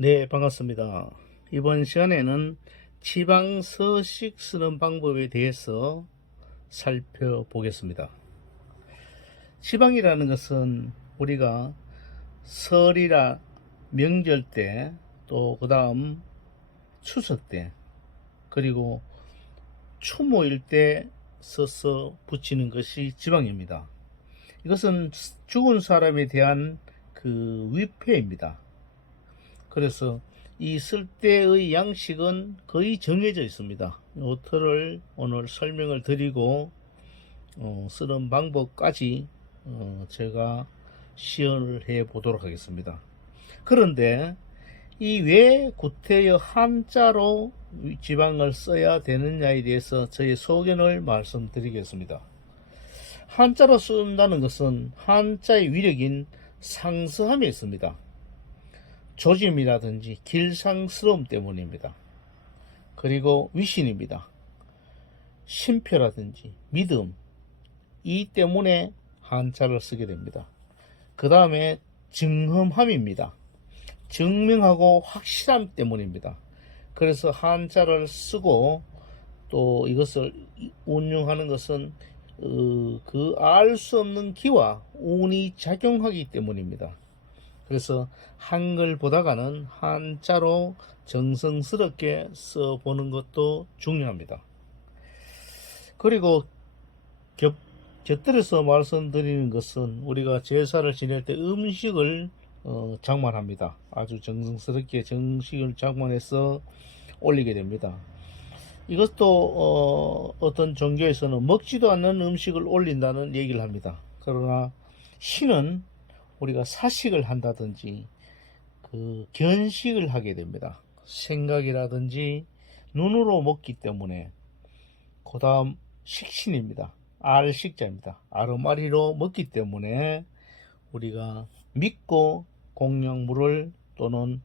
네, 반갑습니다. 이번 시간에는 지방 서식 쓰는 방법에 대해서 살펴보겠습니다. 지방이라는 것은 우리가 설이라 명절 때, 또 그 다음 추석 때, 그리고 추모일 때 써서 붙이는 것이 지방입니다. 이것은 죽은 사람에 대한 그 위패입니다. 그래서 이 쓸 때의 양식은 거의 정해져 있습니다. 요터를 오늘 설명을 드리고 쓰는 방법까지 제가 시연을 해 보도록 하겠습니다. 그런데 이 왜 구태여 한자로 지방을 써야 되느냐에 대해서 저의 소견을 말씀드리겠습니다. 한자로 쓴다는 것은 한자의 위력인 상서함이 있습니다. 조짐이라든지 길상스러움 때문입니다. 그리고 위신입니다. 심표라든지 믿음, 이 때문에 한자를 쓰게 됩니다. 그 다음에 증험함입니다. 증명하고 확실함 때문입니다. 그래서 한자를 쓰고 또 이것을 운용하는 것은 그 알 수 없는 기와 운이 작용하기 때문입니다. 그래서 한글보다가는 한자로 정성스럽게 써보는 것도 중요합니다. 그리고 곁들여서 말씀드리는 것은 우리가 제사를 지낼 때 음식을 장만합니다. 아주 정성스럽게 정식을 장만해서 올리게 됩니다. 이것도 어떤 종교에서는 먹지도 않는 음식을 올린다는 얘기를 합니다. 그러나 신은 우리가 사식을 한다든지 그 견식을 하게 됩니다. 생각이라든지 눈으로 먹기 때문에. 그 다음 식신입니다. 알식자입니다. 아르마리로 먹기 때문에 우리가 믿고 공양물을 또는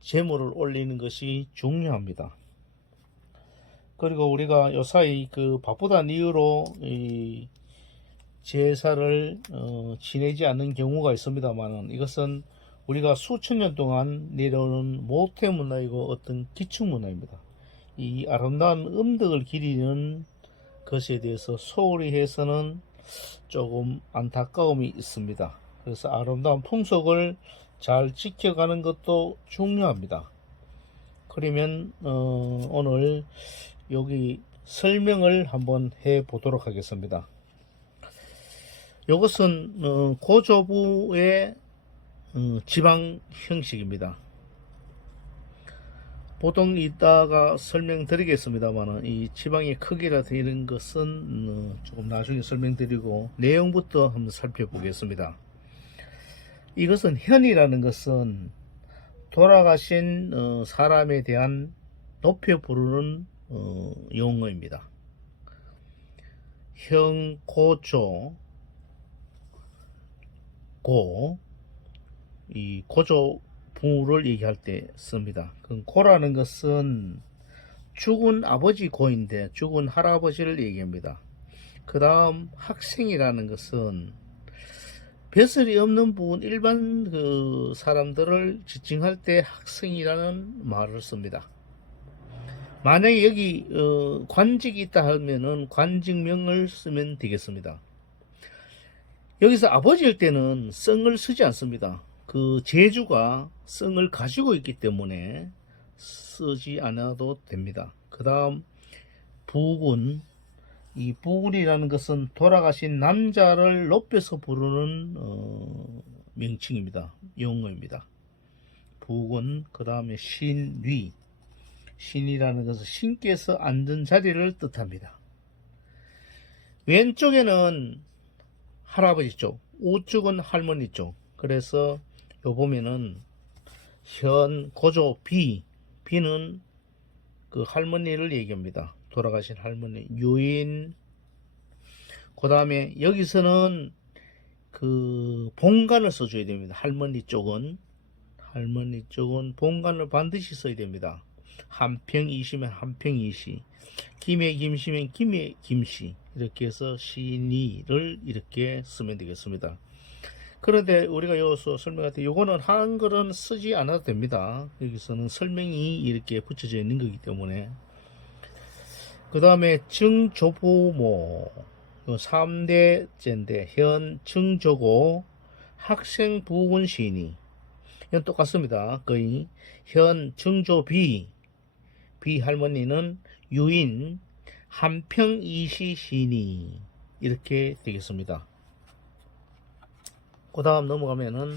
제물을 올리는 것이 중요합니다. 그리고 우리가 요사이 그 바쁘다는 이유로 이 제사를 지내지 않는 경우가 있습니다만, 이것은 우리가 수천 년 동안 내려오는 모태 문화이고 어떤 기축 문화입니다. 이 아름다운 음덕을 기리는 것에 대해서 소홀히 해서는 조금 안타까움이 있습니다. 그래서 아름다운 풍속을 잘 지켜가는 것도 중요합니다. 그러면 오늘 여기 설명을 한번 해 보도록 하겠습니다. 이것은 고조부의 지방 형식입니다. 보통 이따가 설명드리겠습니다만, 이 지방의 크기라든지 이런 것은 조금 나중에 설명드리고 내용부터 한번 살펴보겠습니다. 이것은 현이라는 것은 돌아가신 사람에 대한 높여 부르는 용어입니다. 형, 고조, 고, 이 고조부를 얘기할 때 씁니다. 그 고라는 것은 죽은 아버지 고인데 죽은 할아버지를 얘기합니다. 그 다음 학생이라는 것은 벼슬이 없는 부분 일반 그 사람들을 지칭할 때 학생이라는 말을 씁니다. 만약에 여기 관직이 있다 하면은 관직명을 쓰면 되겠습니다. 여기서 아버지일 때는 성을 쓰지 않습니다. 그 제주가 성을 가지고 있기 때문에 쓰지 않아도 됩니다. 그 다음 부군, 이 부군이라는 것은 돌아가신 남자를 높여서 부르는 명칭입니다. 용어입니다. 부군, 그 다음에 신위, 신이라는 것은 신께서 앉은 자리를 뜻합니다. 왼쪽에는 할아버지 쪽, 우측은 할머니 쪽. 그래서 요 보면은 현, 고조, 비는 그 할머니를 얘기합니다. 돌아가신 할머니, 유인. 그 다음에 여기서는 그 본관을 써줘야 됩니다. 할머니 쪽은 본관을 반드시 써야 됩니다. 한평이시면 한평이시, 김에 김시면 김에 김시, 이렇게 해서 신이를 이렇게 쓰면 되겠습니다. 그런데 우리가 여기서 설명할 때 요거는 한글은 쓰지 않아도 됩니다. 여기서는 설명이 이렇게 붙여져 있는 거기 때문에. 그 다음에 증조부모 3대째인데 현 증조고 학생 부군 시인이 이건 똑같습니다. 거의 현 증조비 할머니는 유인 한평이시 시인이 이렇게 되겠습니다. 그 다음 넘어가면은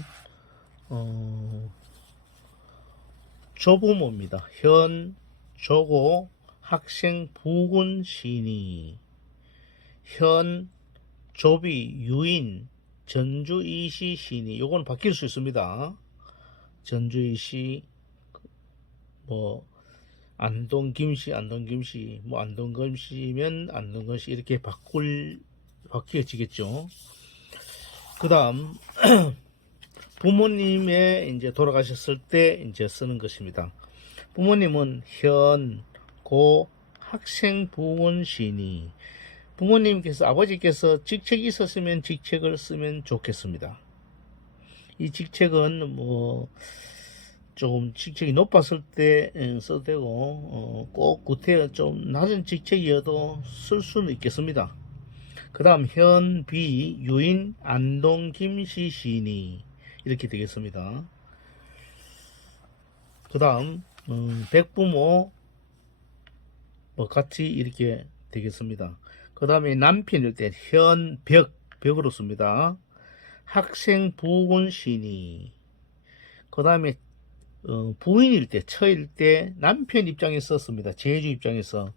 조부모입니다. 현 조고 학생 부군 시인이 현 조비 유인 전주이시 시인이 요건 바뀔 수 있습니다. 전주이시 뭐 안동김씨 뭐 안동금씨면 안동금씨 이렇게 바뀌어지겠죠. 그 다음 부모님의 이제 돌아가셨을 때 이제 쓰는 것입니다. 부모님은 현 고 학생 부군 시인이 부모님께서 아버지께서 직책이 있었으면 직책을 쓰면 좋겠습니다. 이 직책은 뭐 조금 직책이 높았을 때 써도 되고 꼭 구태 좀 낮은 직책이어도 쓸 수는 있겠습니다. 그 다음 현, 비, 유인, 안동, 김씨 시인이 이렇게 되겠습니다. 그 다음 백부모 뭐 같이 이렇게 되겠습니다. 그 다음에 남편일 때 현, 벽으로 씁니다. 학생 부군 시인이 그 다음에 부인일 때 처일 때 남편 입장에서 썼습니다. 제주 입장에서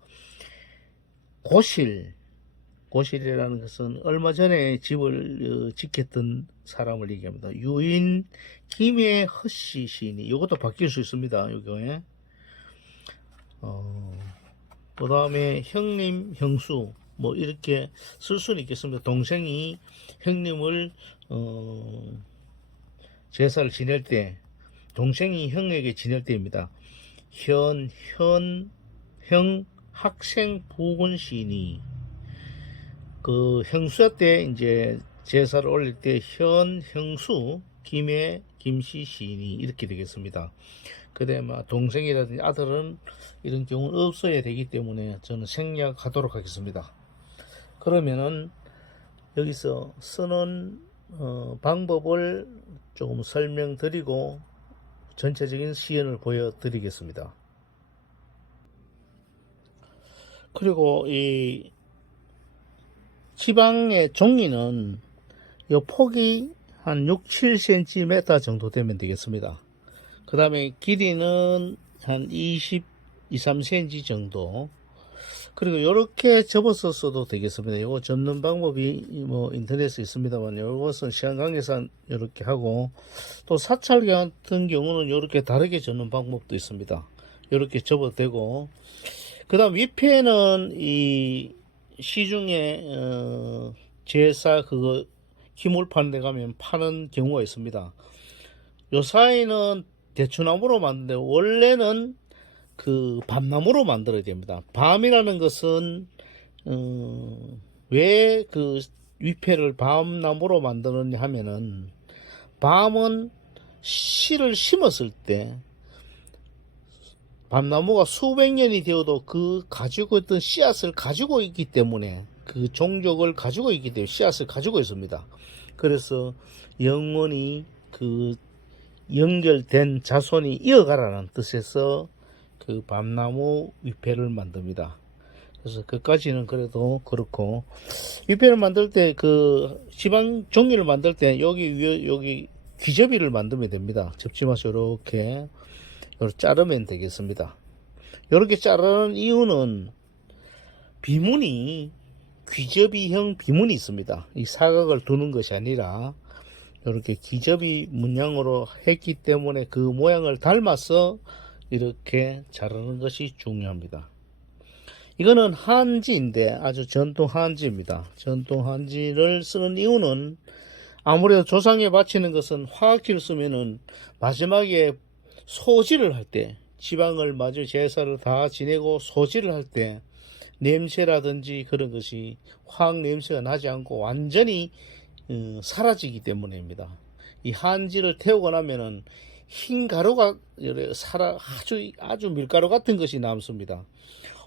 고실이라는 것은 얼마 전에 집을 지켰던 사람을 얘기합니다. 유인 김해 허씨 시인이 이것도 바뀔 수 있습니다. 요거에 그 다음에 형님 형수 뭐 이렇게 쓸 수는 있겠습니다. 동생이 형님을 제사를 지낼 때 동생이 형에게 지낼 때입니다. 형 학생 부군 시인이 그 형수 때 이제 제사를 올릴 때 형수 김해 김씨 시인이 이렇게 되겠습니다. 그다음에 동생이라든지 아들은 이런 경우는 없어야 되기 때문에 저는 생략하도록 하겠습니다. 그러면은 여기서 쓰는 방법을 조금 설명드리고 전체적인 시연을 보여드리겠습니다. 그리고 이 지방의 종이는 이 폭이 한 6, 7cm 정도 되면 되겠습니다. 그 다음에 길이는 한 20, 23cm 정도. 그리고 이렇게 접어서 써도 되겠습니다. 이거 접는 방법이 뭐 인터넷에 있습니다만 이것은 시간 관계상 이렇게 하고 또 사찰 같은 경우는 이렇게 다르게 접는 방법도 있습니다. 이렇게 접어도 되고 그 다음 위패는 이 시중에 제사 그거 기물 파는 데 가면 파는 경우가 있습니다. 요 사이는 대추나무로 만드는데 원래는 그 밤나무로 만들어야 됩니다. 밤이라는 것은 왜 그 위패를 밤나무로 만드느냐 하면은 밤은 씨를 심었을 때 밤나무가 수백 년이 되어도 그 가지고 있던 씨앗을 가지고 있기 때문에 그 종족을 가지고 있기 때문에 씨앗을 가지고 있습니다. 그래서 영원히 그 연결된 자손이 이어가라는 뜻에서 그 밤나무 위패를 만듭니다. 그래서 그까지는 그래도 그렇고 위패를 만들 때 그 지방 종이를 만들 때 여기 귀접이를 만들면 됩니다. 접지 마시고 이렇게 자르면 되겠습니다. 이렇게 자르는 이유는 비문이 귀접이형 비문이 있습니다. 이 사각을 두는 것이 아니라 이렇게 귀접이 문양으로 했기 때문에 그 모양을 닮아서 이렇게 자르는 것이 중요합니다. 이거는 한지인데 아주 전통 한지입니다. 전통 한지를 쓰는 이유는 아무래도 조상에 바치는 것은 화학지를 쓰면은 마지막에 소지를 할 때 지방을 마저 제사를 다 지내고 소지를 할 때 냄새라든지 그런 것이 화학 냄새가 나지 않고 완전히 사라지기 때문입니다. 이 한지를 태우고 나면은 흰 가루가 아주 밀가루 같은 것이 남습니다.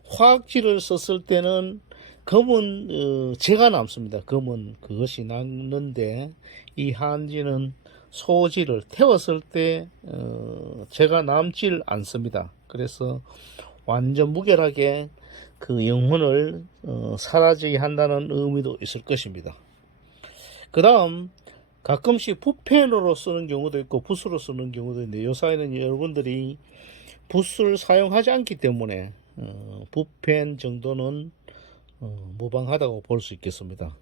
화학지를 썼을 때는 검은 재가 남습니다. 검은 그것이 남는데 이 한지는 소지를 태웠을 때 재가 남질 않습니다. 그래서 완전 무결하게 그 영혼을 사라지게 한다는 의미도 있을 것입니다. 그 다음 가끔씩 붓펜으로 쓰는 경우도 있고 붓으로 쓰는 경우도 있는데 요사이는 여러분들이 붓을 사용하지 않기 때문에 붓펜 정도는 무방하다고 볼 수 있겠습니다.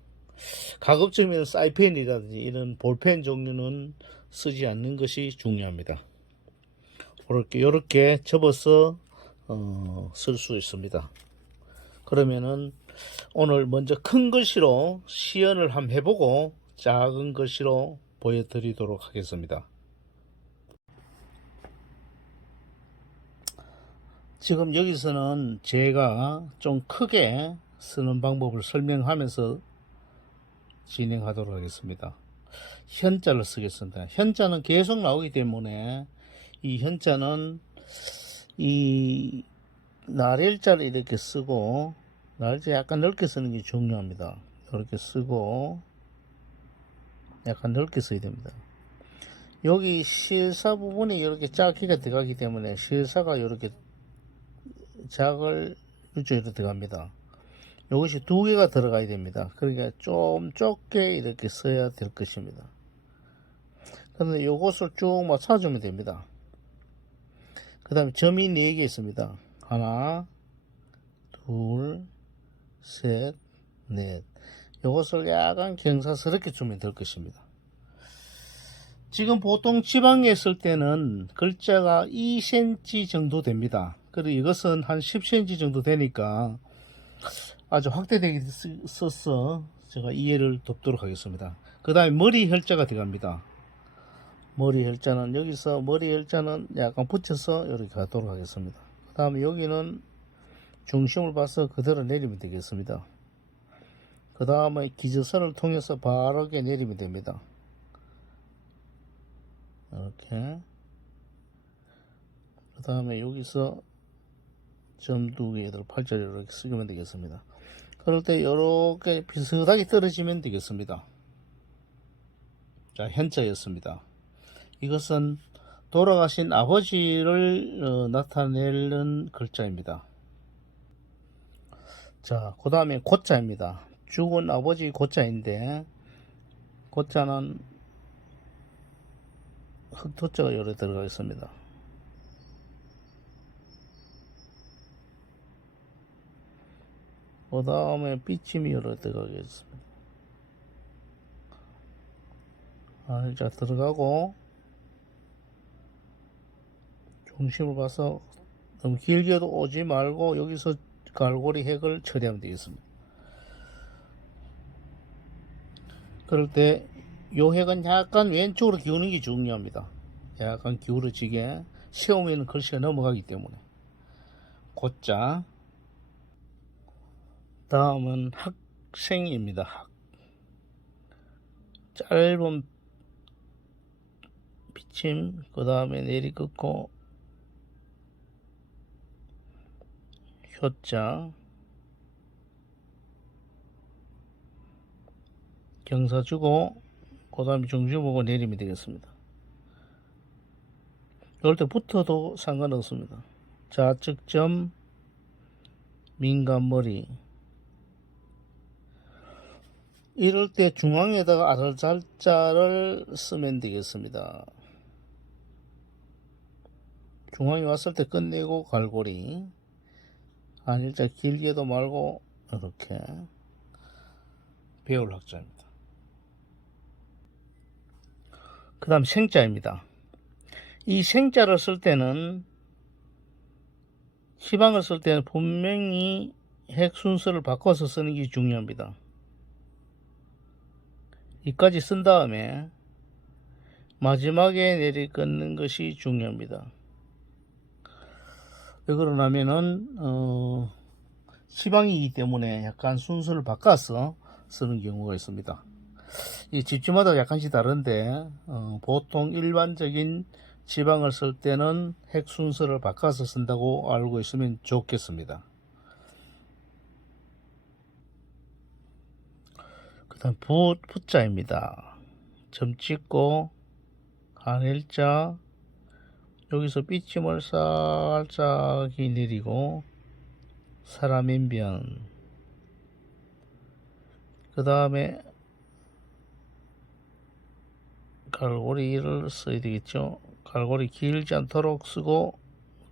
가급적이면 사이펜이라든지 이런 볼펜 종류는 쓰지 않는 것이 중요합니다. 이렇게 접어서 쓸 수 있습니다. 그러면은 오늘 먼저 큰 글씨로 시연을 한번 해보고 작은 글씨로 보여드리도록 하겠습니다. 지금 여기서는 제가 좀 크게 쓰는 방법을 설명하면서 진행하도록 하겠습니다. 현자를 쓰겠습니다. 현자는 계속 나오기 때문에 이 현자는 이 나렐자를 이렇게 쓰고 날짜 약간 넓게 쓰는 게 중요합니다. 이렇게 쓰고 약간 넓게 써야 됩니다. 여기 실사 부분이 이렇게 작기가 들어가기 때문에 실사가 이렇게 작을 이쪽으로 들어갑니다. 이것이 두 개가 들어가야 됩니다. 그러니까 좀 좁게 이렇게 써야 될 것입니다. 그런데 이것을 쭉 맞춰주면 됩니다. 그 다음에 점이 4개 있습니다. 하나, 둘, 셋, 넷. 이것을 약간 경사스럽게 주면 될 것입니다. 지금 보통 지방에 쓸 때는 글자가 2cm 정도 됩니다. 그리고 이것은 한 10cm 정도 되니까 아주 확대되게 써서 제가 이해를 돕도록 하겠습니다. 그 다음에 머리 혈자가 들어갑니다. 머리 혈자는 여기서 머리 혈자는 약간 붙여서 이렇게 가도록 하겠습니다. 그 다음에 여기는 중심을 봐서 그대로 내리면 되겠습니다. 그 다음에 기저선을 통해서 바르게 내리면 됩니다. 이렇게. 그 다음에 여기서 점 2개를 팔자리로 이렇게 쓰면 되겠습니다. 그럴 때 이렇게 비슷하게 떨어지면 되겠습니다. 자, 현자였습니다. 이것은 돌아가신 아버지를 나타내는 글자입니다. 자, 그 다음에 고자입니다. 죽은 아버지 고자인데 고자는 흑토자가 요래 들어가겠습니다. 그 다음에 삐침이 요래 들어가겠습니다. 자, 들어가고 중심을 봐서 너무 길게도 오지 말고 여기서 갈고리 핵을 처리하면 되겠습니다. 그럴 때 요 핵은 약간 왼쪽으로 기우는 게 중요합니다. 약간 기울어지게 세우면 글씨가 넘어가기 때문에. 고자. 다음은 학생입니다. 짧은 비침, 그 다음에 내리긋고 효자, 경사 주고 그 다음에 중심 보고 내리면 되겠습니다. 이럴 때 붙어도 상관없습니다. 좌측점, 민간머리. 이럴 때 중앙에다가 아들자를 쓰면 되겠습니다. 중앙에 왔을 때 끝내고 갈고리. 한일자 길게도 말고 이렇게 배울 학자입니다. 그 다음 생자입니다. 이 생자를 쓸 때는 시방을 쓸 때는 분명히 핵 순서를 바꿔서 쓰는 게 중요합니다. 이까지 쓴 다음에 마지막에 내리 끊는 것이 중요합니다. 왜 그러냐면은 시방이기 때문에 약간 순서를 바꿔서 쓰는 경우가 있습니다. 이 집집마다 약간씩 다른데 보통 일반적인 지방을 쓸 때는 핵 순서를 바꿔서 쓴다고 알고 있으면 좋겠습니다. 그 다음 부자입니다. 점 찍고 한일자, 여기서 삐침을 살짝 내리고 사람인변, 그 다음에 갈고리를 써야 되겠죠. 갈고리 길지 않도록 쓰고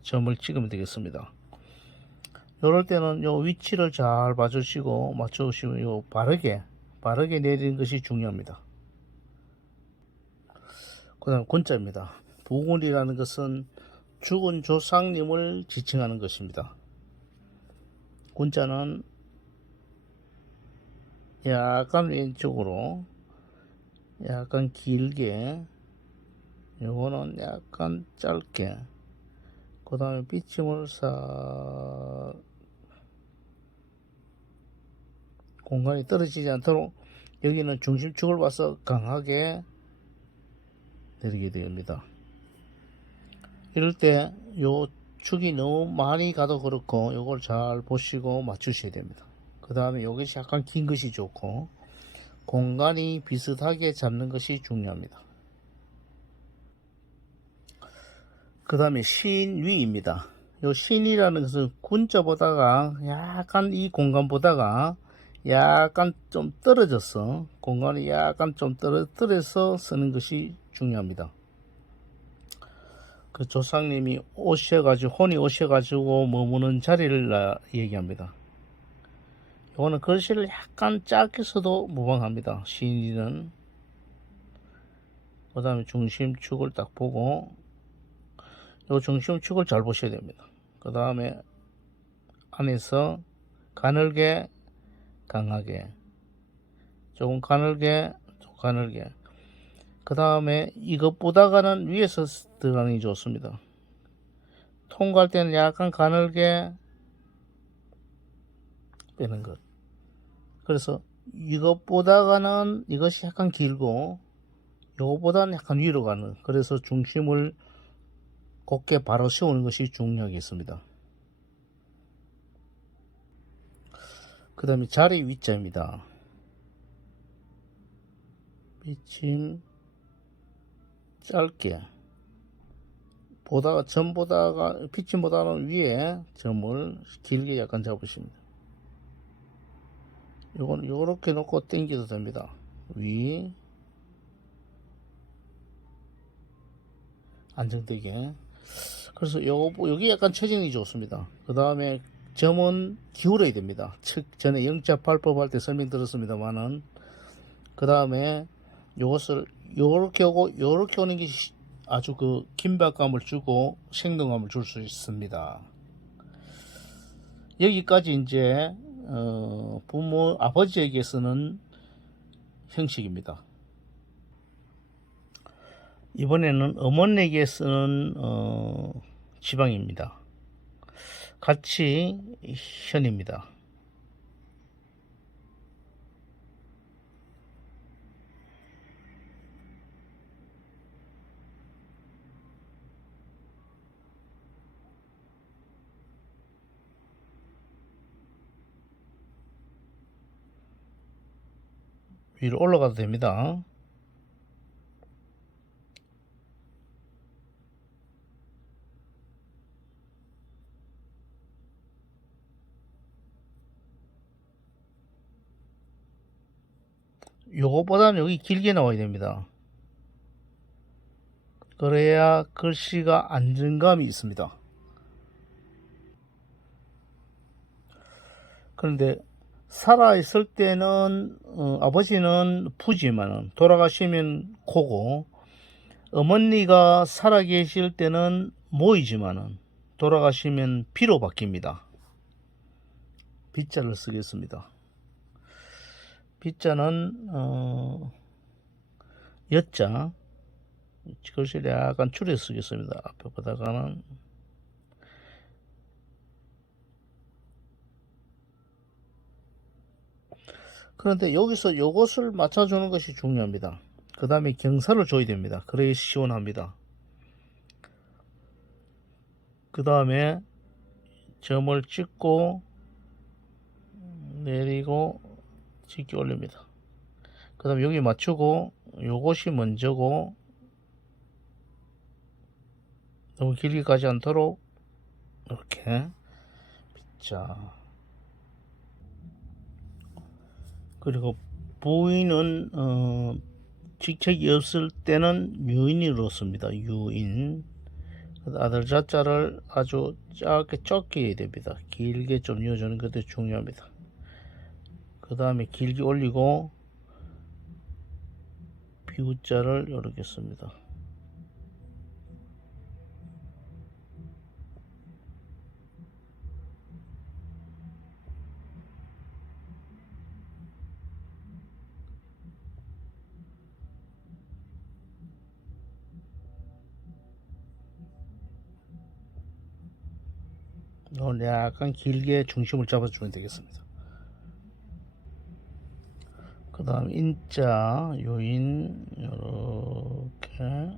점을 찍으면 되겠습니다. 이럴 때는 요 위치를 잘 봐주시고 맞춰주시면 요 바르게 내리는 것이 중요합니다. 그 다음 군자입니다. 부군이라는 것은 죽은 조상님을 지칭하는 것입니다. 군자는 약간 왼쪽으로 약간 길게, 요거는 약간 짧게, 그 다음에 빗침을 싹 공간이 떨어지지 않도록 여기는 중심축을 봐서 강하게 내리게 됩니다. 이럴 때 요 축이 너무 많이 가도 그렇고 요걸 잘 보시고 맞추셔야 됩니다. 그 다음에 요것이 약간 긴 것이 좋고 공간이 비슷하게 잡는 것이 중요합니다. 그 다음에 신위입니다. 요 신이라는 것은 군자보다가 약간 이 공간보다가 약간 좀 떨어져서 공간이 약간 좀 떨어져서 쓰는 것이 중요합니다. 그 조상님이 오셔가지고 혼이 오셔가지고 머무는 자리를 얘기합니다. 이거는 글씨를 약간 작게 써도 무방합니다. 신이는. 그 다음에 중심축을 딱 보고 요 중심축을 잘 보셔야 됩니다. 그 다음에 안에서 가늘게 강하게, 조금 가늘게 조금 가늘게, 그 다음에 이것보다가는 위에서 들어가는 게 좋습니다. 통과할 때는 약간 가늘게 빼는 것. 그래서 이것보다가는 이것이 약간 길고 이것보다는 약간 위로 가는, 그래서 중심을 곧게 바로 세우는 것이 중요하겠습니다. 그 다음에 자리 위자입니다. 빗침 짧게 보다가 점보다가 빗침보다는 위에 점을 길게 약간 잡으십니다. 요거는 요렇게 놓고 당겨도 됩니다. 위 안정되게. 그래서 여기 약간 처진이 좋습니다. 그 다음에 점은 기울어야 됩니다. 전에 영자팔법 할 때 설명드렸습니다만은, 그 다음에 요것을 요렇게 오고 요렇게 오는 게 아주 그 긴박감을 주고 생동감을 줄 수 있습니다. 여기까지 이제 부모 아버지에게 쓰는 형식입니다. 이번에는 어머니에게 쓰는 지방입니다. 같이 현입니다. 위로 올라가도 됩니다. 요거보다는 여기 길게 나와야 됩니다. 그래야 글씨가 안정감이 있습니다. 그런데 살아있을 때는 아버지는 푸지만은 돌아가시면 코고, 어머니가 살아계실 때는 모이지만은 돌아가시면 비로 바뀝니다. 비자를 쓰겠습니다. 비자는 여자, 글씨를 약간 줄여 쓰겠습니다. 앞에 보다가는. 그 그런데 여기서 요것을 맞춰주는 것이 중요합니다. 그 다음에 경사를 줘야 됩니다. 그래야 시원합니다. 그 다음에 점을 찍고 내리고 찍기 올립니다. 그 다음에 여기 맞추고 요것이 먼저고 너무 길게 가지 않도록 이렇게. 자, 그리고 부인은 직책이 없을 때는 유인으로 씁니다. 유인. 아들 자자를 아주 짧게 적게 해야 됩니다. 길게 좀 이어주는 것도 중요합니다. 그 다음에 길게 올리고 비우자를 이렇게 씁니다. 약간 길게 중심을 잡아주면 되겠습니다. 그 다음 인자 요인 이렇게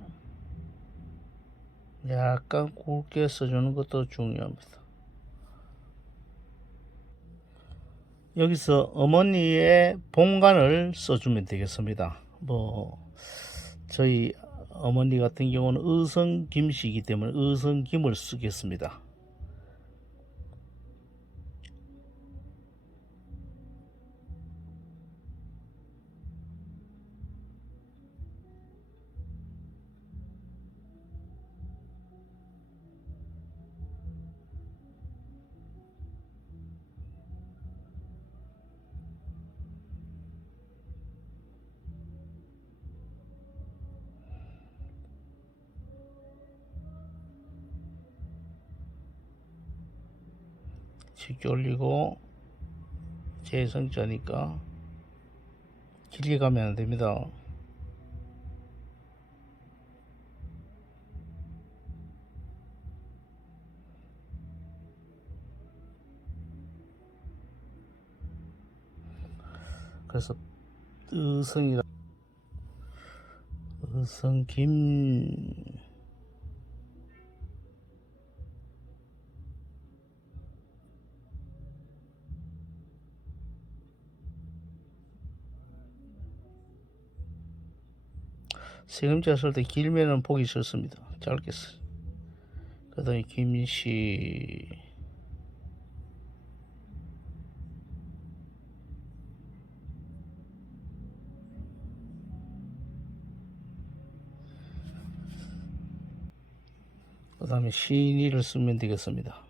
약간 굵게 써주는 것도 중요합니다. 여기서 어머니의 본관을 써주면 되겠습니다. 저희 어머니 같은 경우는 의성김씨이기 때문에 의성김을 쓰겠습니다. 쉽게 올리고 재성자니까 길게 가면 안 됩니다. 그래서 의성이라 의성김 세금자 쓸 때 길면은 보기 싫습니다. 짧게 써. 그 다음에 김씨 그 다음에 신이를 쓰면 되겠습니다.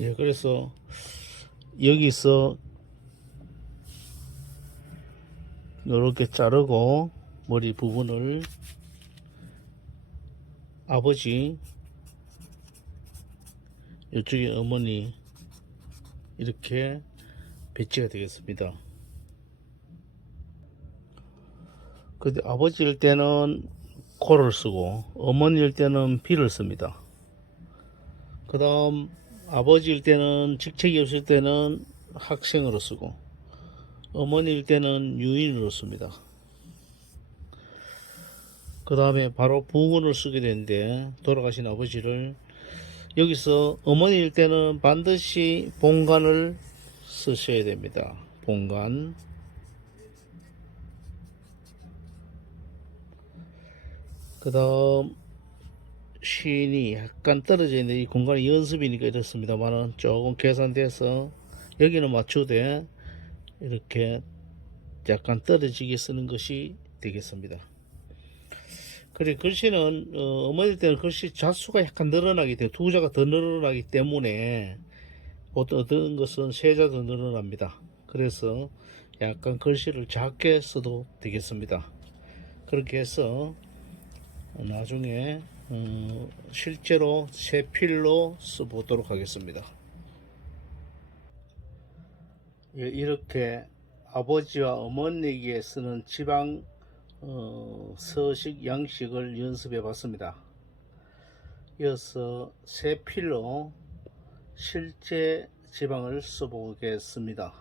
예, 그래서 여기서 이렇게 자르고 머리 부분을 아버지, 이쪽에 어머니 이렇게 배치가 되겠습니다. 근데 아버지일 때는 코를 쓰고 어머니일 때는 비를 씁니다. 그 다음 아버지일 때는 직책이 없을 때는 학생으로 쓰고 어머니일 때는 유인으로 씁니다. 그 다음에 바로 부군을 쓰게 되는데 돌아가신 아버지를 여기서 어머니일 때는 반드시 본관을 쓰셔야 됩니다. 본관. 그 다음 쉰이 약간 떨어져 있는 이 공간이 연습이니까 이렇습니다만은 조금 계산돼서 여기는 맞추되 이렇게 약간 떨어지게 쓰는 것이 되겠습니다. 그래 글씨는 어머니 때는 글씨 자수가 약간 늘어나기 때문에 두 자가 더 늘어나기 때문에 어떤 것은 세 자 더 늘어납니다. 그래서 약간 글씨를 작게 써도 되겠습니다. 그렇게 해서 나중에 실제로 새 필로 써보도록 하겠습니다. 예, 이렇게 아버지와 어머니에게 쓰는 지방 서식 양식을 연습해 봤습니다. 이어서 새 필로 실제 지방을 써보겠습니다.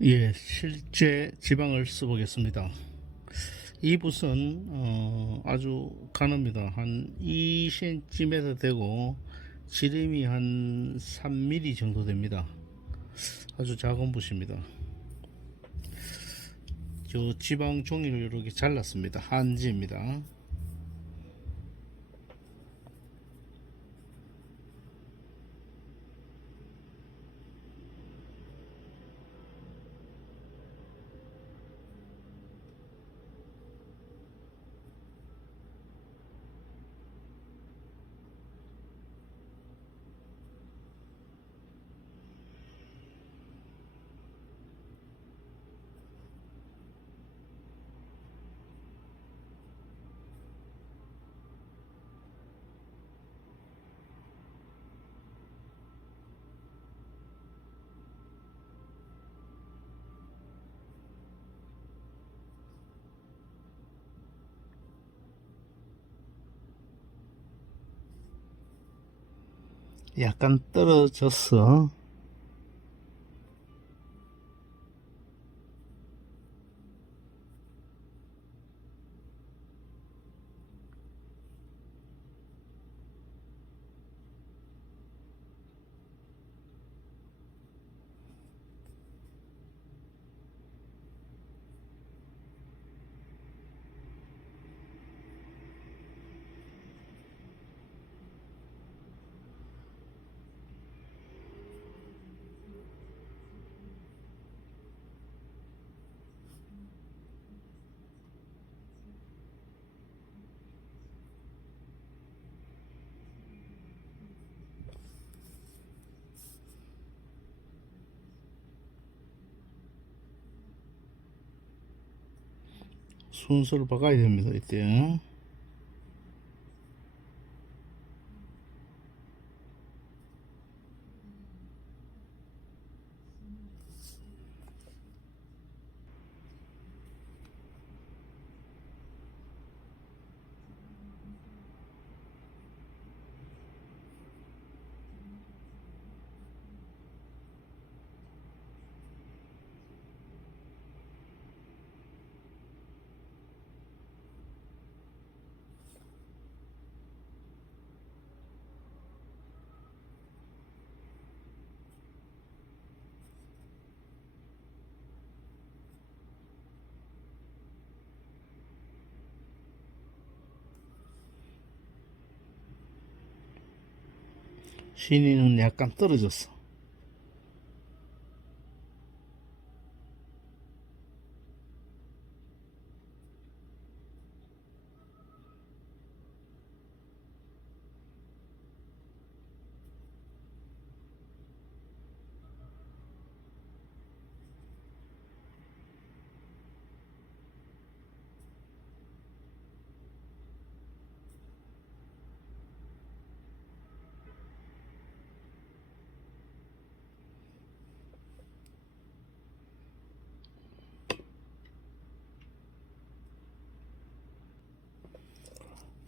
예, 실제 지방을 써보겠습니다. 이 붓은 아주 가늡니다. 한 2cm 되고 지름이 한 3mm 정도 됩니다. 아주 작은 붓입니다. 저 지방 종이를 이렇게 잘랐습니다. 한지입니다. 약간 떨어졌어. 순서를 바꿔야 됩니다. 이때. 신이는 약간 떨어졌어.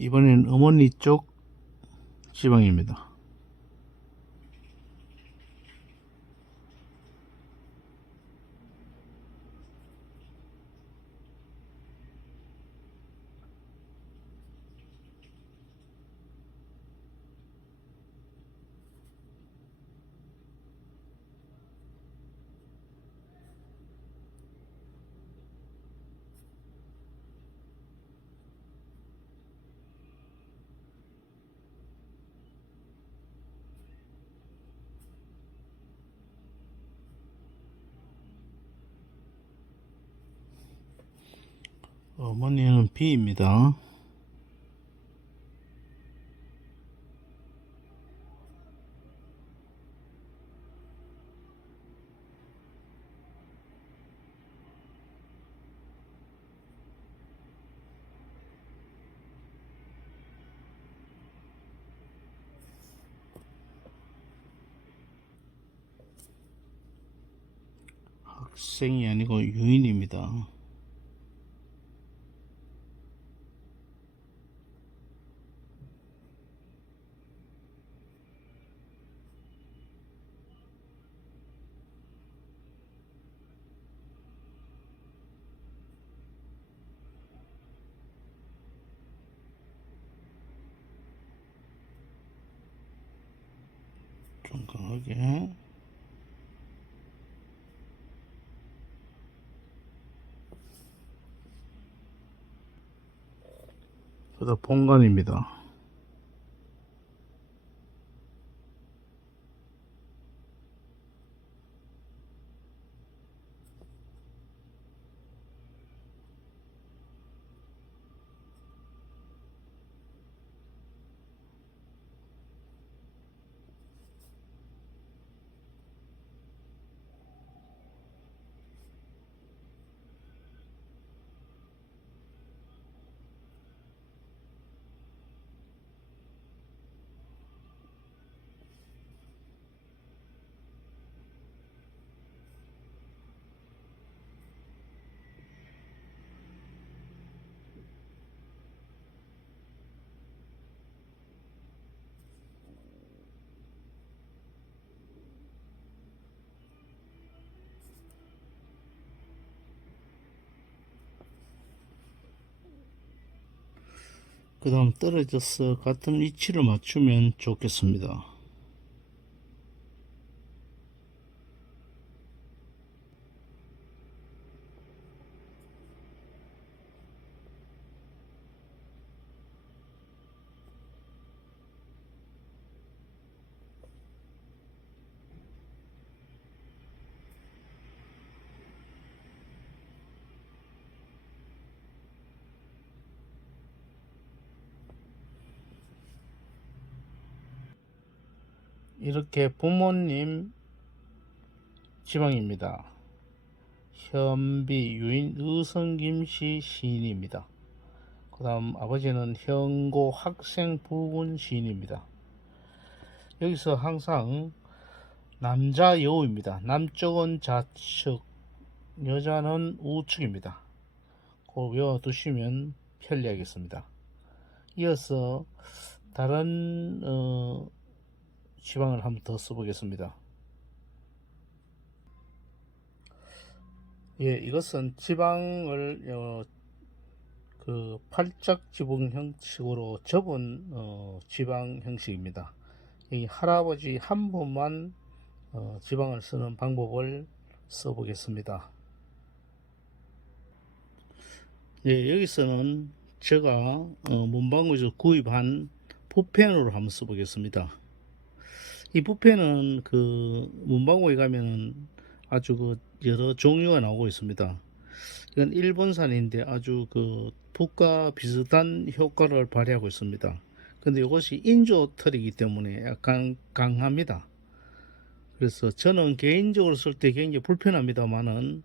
이번엔 어머니 쪽 지방입니다. 어머니는 B입니다. 학생이 아니고 유인입니다. 좀 강하게. 그다 본관입니다. 그 다음 떨어져서 같은 위치를 맞추면 좋겠습니다. 이렇게 부모님 지방입니다. 현비 유인 의성김씨 시인입니다. 그 다음 아버지는 현고 학생 부군 시인입니다. 여기서 항상 남자 여우입니다. 남쪽은 좌측, 여자는 우측입니다. 꼭 외워두시면 편리하겠습니다. 이어서 다른 지방을 한번 더 써보겠습니다. 예, 이것은 지방을 그 팔짝 지붕 형식으로 접은 지방 형식입니다. 이 할아버지 한 분만 지방을 쓰는 방법을 써보겠습니다. 예, 여기서는 제가 문방구에서 구입한 붓펜으로 한번 써보겠습니다. 이 붓펜은 그 문방구에 가면은 아주 그 여러 종류가 나오고 있습니다. 이건 일본산인데 아주 그 붓과 비슷한 효과를 발휘하고 있습니다. 근데 이것이 인조털이기 때문에 약간 강합니다. 그래서 저는 개인적으로 쓸 때 굉장히 불편합니다만은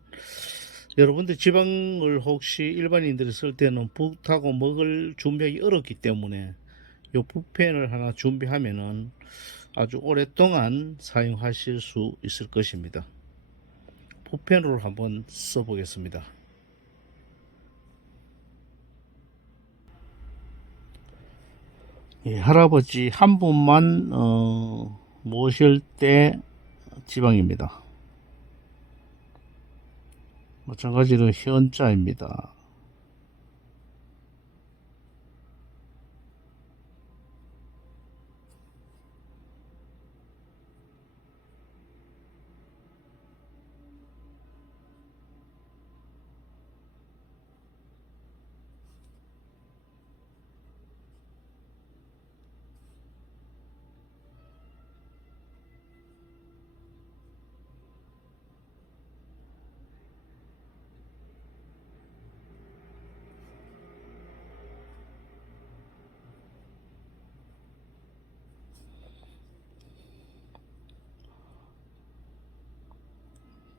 여러분들 지방을 혹시 일반인들이 쓸 때는 붓하고 먹을 준비하기 어렵기 때문에 이 붓펜을 하나 준비하면은 아주 오랫동안 사용하실 수 있을 것입니다. 붓펜으로 한번 써보겠습니다. 예, 할아버지 한 분만 모실 때 지방입니다. 마찬가지로 현자입니다.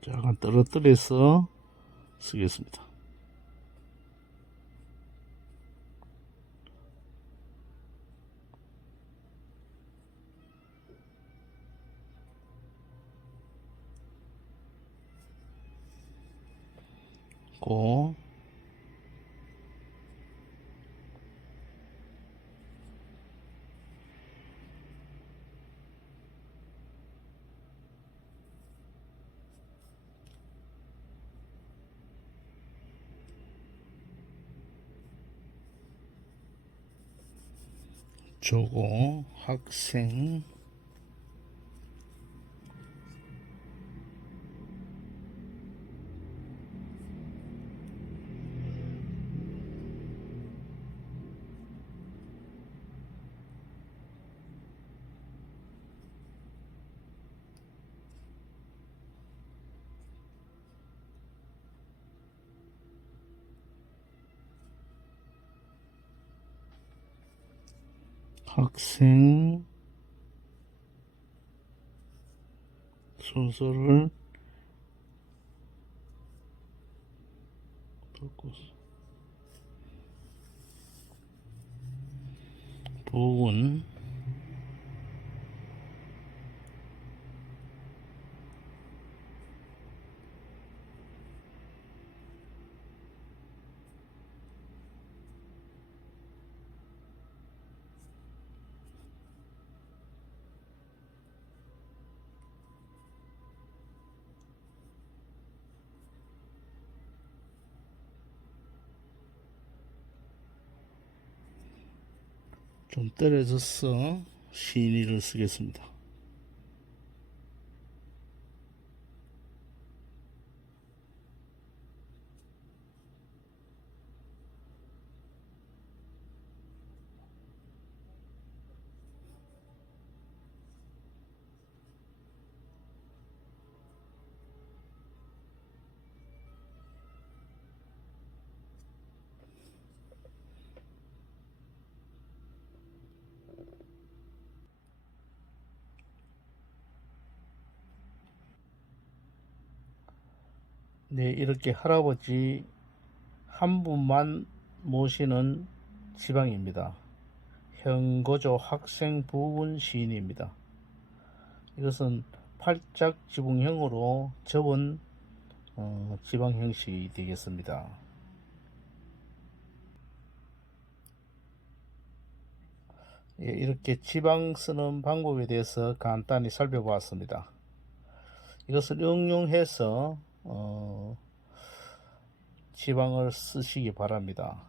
약간 떨어뜨려서 쓰겠습니다. 고 저거 학생 학생 순서를 바꿔서 부분 좀 떨어져서 시니를 쓰겠습니다. 네, 이렇게 할아버지 한 분만 모시는 지방입니다. 현고조 학생 부분 시인입니다. 이것은 팔짝 지붕형으로 접은 지방 형식이 되겠습니다. 예, 이렇게 지방 쓰는 방법에 대해서 간단히 살펴보았습니다. 이것을 응용해서 지방을 쓰시기 바랍니다.